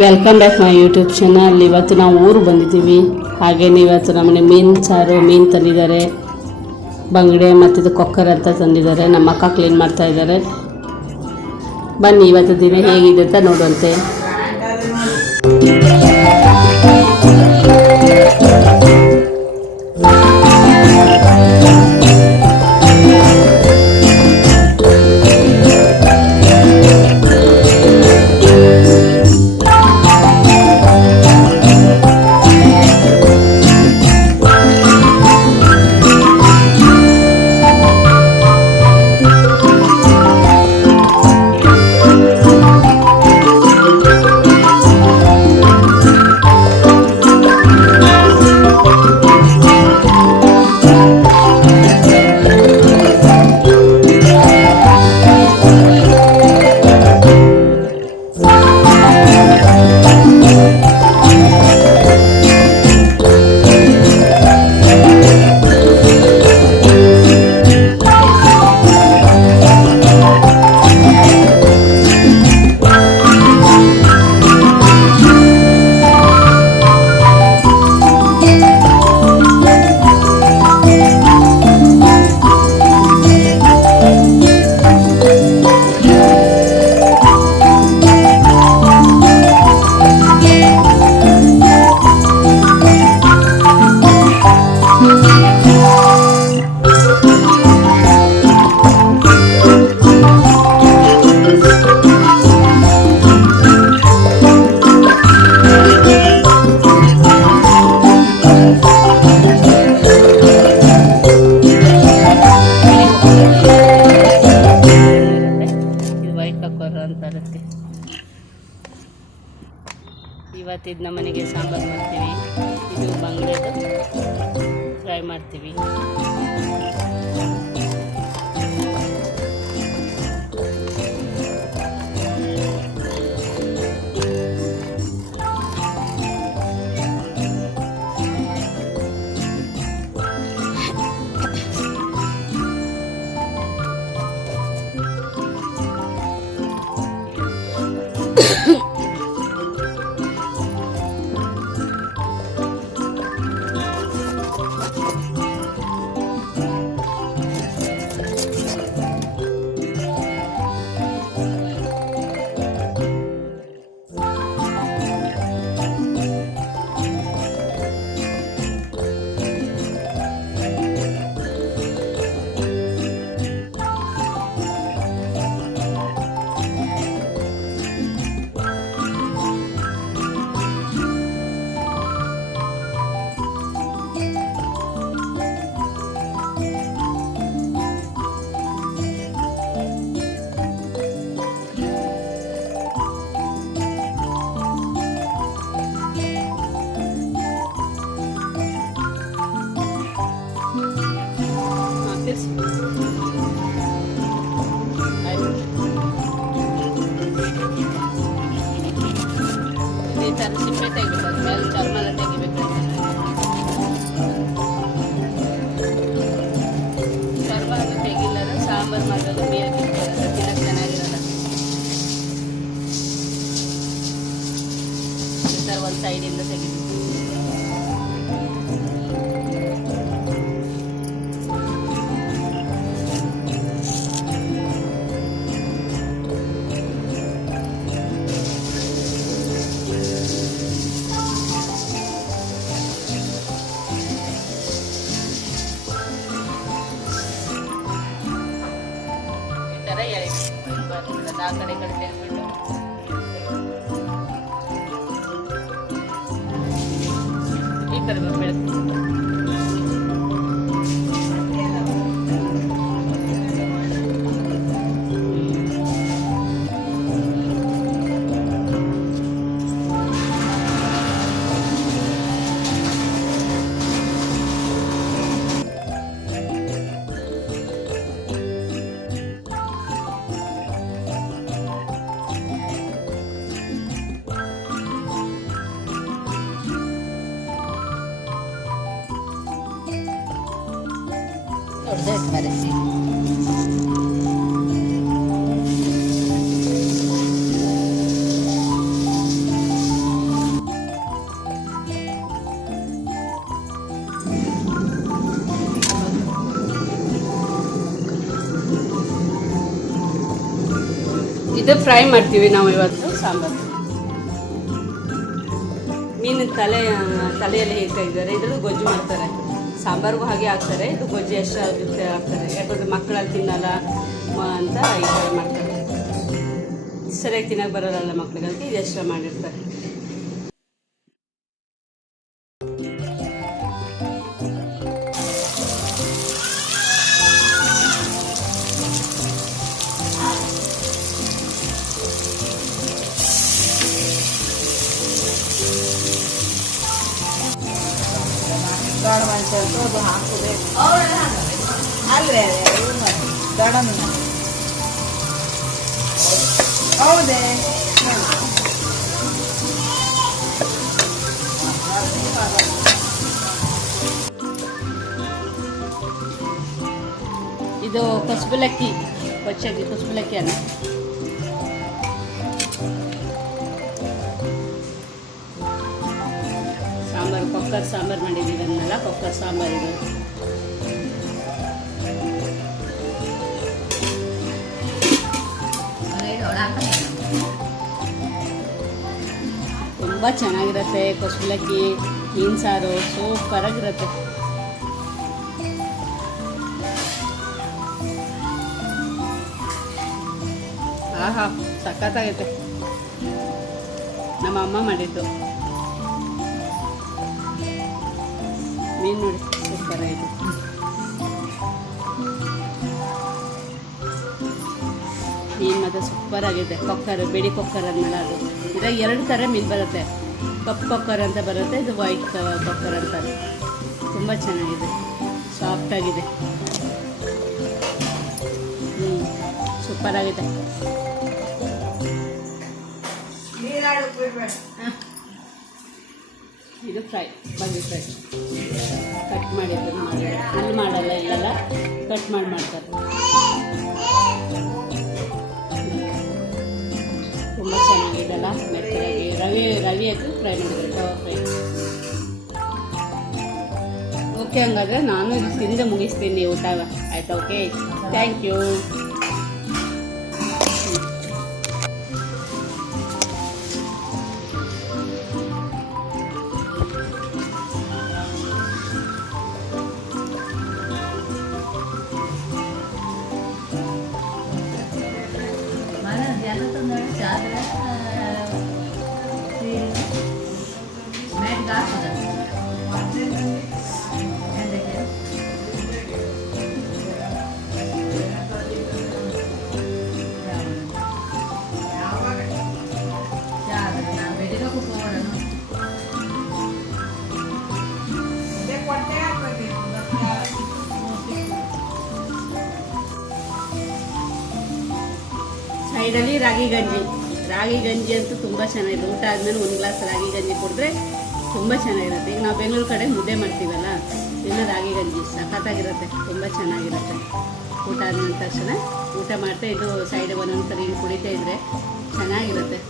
Welcome back my YouTube channel. ಇವತ್ತು ನಾವು ಊರು ಬಂದಿದ್ದೀವಿ. ಹಾಗೆಯೇ ಇವತ್ತು ನಮ್ಮನೆ ಮೀನು ಸಾರು, ಮೀನು ತಂದಿದ್ದಾರೆ, ಬಂಗಡೆ ಮತ್ತು ಇದು ಕೊಕ್ಕರ್ ಅಂತ ತಂದಿದ್ದಾರೆ. ನಮ್ಮ ಅಕ್ಕ ಕ್ಲೀನ್ ಮಾಡ್ತಾ ಇದ್ದಾರೆ. ಬನ್ನಿ ಇವತ್ತು ದಿನ ಹೇಗಿದೆ ಅಂತ ನೋಡುವಂತೆ. ಇವತ್ತಿದ್ದು ನಮ್ಮ ಮನೆಗೆ ಸಾಂಬಾರು ಮಾಡ್ತೀವಿ. ಇದು ಬಂಗಡೆದು ಫ್ರೈ ಮಾಡ್ತೀವಿ. ಈ ಥರ ಸಿಪ್ಪೆ ತೆಗಿಬೇಕು, ಮೇಲೆ ಚರ್ಮ ಎಲ್ಲ ತೆಗಿಬೇಕು. ಚರ್ಮ ಅದು ತೆಗಿಲ್ಲದ ಸಾಂಬಾರು ಮಾಡೋದು ಮೇಲ್ಗೆ ತಿನ್ನಕ್ಕೆ ಚೆನ್ನಾಗಿರಲ್ಲ. ಈ ಥರ ಒಂದು ಸೈಡಿಂದ ತೆಗಿಬೇಕು. ಆ ಕಡೆ ಕಡೆ ತೆಗೆದ್ಬಿಟ್ಟು ಈ ಕಡೆ ಬೆಳಕು ದೊಡ್ಡದಾಯ್ತು ಮರೆಸಿ. ಇದು ಫ್ರೈ ಮಾಡ್ತೀವಿ ನಾವು ಇವತ್ತು ಸಾಂಬಾರು. ಮೀನಿನ ತಲೆಯಲ್ಲಿ ಹೇಳ್ತಾ ಇದ್ದಾರೆ, ಇದ್ರದ್ದು ಗೊಜ್ಜು ಮಾಡ್ತಾರೆ. ಸಾಂಬಾರಿಗೂ ಹಾಗೆ ಹಾಕ್ತಾರೆ, ಇದು ಗೊಜ್ಜು ಎಷ್ಟು ಆಗುತ್ತೆ ಹಾಕ್ತಾರೆ. ಯಾಕಂದರೆ ಮಕ್ಕಳಲ್ಲಿ ತಿನ್ನಲ್ಲ ಅಂತ ಈ ಥರ ಮಾಡ್ತಾರೆ. ಸರಿಯಾಗಿ ತಿನ್ನೋಕೆ ಬರೋಲ್ಲ ಮಕ್ಳಿಗಂತ ಇದು ಎಕ್ಸ್ಟ್ರಾ ಮಾಡಿರ್ತಾರೆ. ಇದು ಕಸುಬುಲಕ್ಕಿ, ಕೊಚ್ಚಕ್ಕಿ ಕಸುಬುಲಕ್ಕಿ ಅನ್ನ. ಸಾಂಬಾರು ಕೊಕ್ಕರ್ ಸಾಂಬಾರು ಮಾಡಿದ್ದೀವಿ ಅನ್ನಲ್ಲ, ಕೊಕ್ಕರ್ ಸಾಂಬಾರು ಇದು. ತುಂಬ ಚೆನ್ನಾಗಿರುತ್ತೆ ಕಸುಬುಲಕ್ಕಿ, ಮೀನು ಸಾರು ಸೂಪರಾಗಿರುತ್ತೆ. ಆಹಾ ಸಖತ್ತಾಗೈತೆ, ನಮ್ಮ ಅಮ್ಮ ಮಾಡಿದ್ದು. ಮೀನು ನೋಡಿ ಸೂಪರಾಗಿದೆ. ಮೀನು ಮಾತ್ರ ಸೂಪರಾಗಿದೆ. ಕೊಕ್ಕರ್, ಬಿಳಿ ಕೊಕ್ಕರ್ ಅಂದಮೇಲೆ ಅದು ಇದ್ರಾಗ 2 ಥರ ಮೀನು ಬರುತ್ತೆ. ಕಪ್ಪು ಕೊಕ್ಕರ್ ಅಂತ ಬರುತ್ತೆ, ಇದು ವೈಟ್ ಕೊಕ್ಕರ್ ಅಂತಾರೆ. ತುಂಬ ಚೆನ್ನಾಗಿದೆ, ಸಾಫ್ಟಾಗಿದೆ. ಸೂಪರಾಗಿದೆ. ಇದು ಫ್ರೈ, ಬಗ್ಗಿ ಫ್ರೈ ಕಟ್ ಮಾಡಿದ್ದು ಇಲ್ಲಿ ಮಾಡಲ್ಲ, ಇಲ್ಲೆಲ್ಲ ಕಟ್ ಮಾಡಿ ಮಾಡ್ತಾರೆ. ತುಂಬ ಚೆನ್ನಾಗಿದೆಲ್ಲ, ಮೆತ್ತಗಾಗಿ ರವಿ ಹಾಕಿ ಫ್ರೈ ಮಾಡಿದ್ರು, ತವಾ ಫ್ರೈ. ಓಕೆ, ಹಂಗಾದರೆ ನಾನು ಇದು ತಿಂದು ಮುಗಿಸ್ತೀನಿ ಊಟ. ಆಯಿತಾ? Okay, thank you. ಸೈಡಲ್ಲಿ ರಾಗಿ ಗಂಜಿ ಅಂತೂ ತುಂಬ ಚೆನ್ನಾಗಿದೆ. ಊಟ ಆದಮೇಲೆ 1 ಗ್ಲಾಸ್ ರಾಗಿ ಗಂಜಿ ಕುಡಿದ್ರೆ ತುಂಬ ಚೆನ್ನಾಗಿರುತ್ತೆ. ಈಗ ನಾವು ಬೆಂಗಳೂರು ಕಡೆ ಮುದ್ದೆ ಮಾಡ್ತೀವಲ್ಲ, ಇನ್ನು ರಾಗಿ ಗಂಜಿ ಸಖತ್ತಾಗಿರುತ್ತೆ, ತುಂಬ ಚೆನ್ನಾಗಿರುತ್ತೆ. ಊಟ ಆದ ತಕ್ಷಣ ಊಟ ಮಾಡ್ತಾ ಇದು ಸೈಡ್ ಒಂದೊಂದು ಸರಿ ಕುಡಿತಾ ಇದ್ರೆ ಚೆನ್ನಾಗಿರುತ್ತೆ.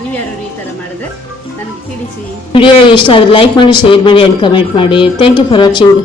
ನೀವು ಯಾರು ಈ ಥರ ಮಾಡಿದ್ರೆ ನನಗೆ ತಿಳಿಸಿ. ವಿಡಿಯೋ ಇಷ್ಟ ಆದರೆ ಲೈಕ್ ಮಾಡಿ, ಶೇರ್ ಮಾಡಿ ಆ್ಯಂಡ್ ಕಮೆಂಟ್ ಮಾಡಿ. Thank you for watching.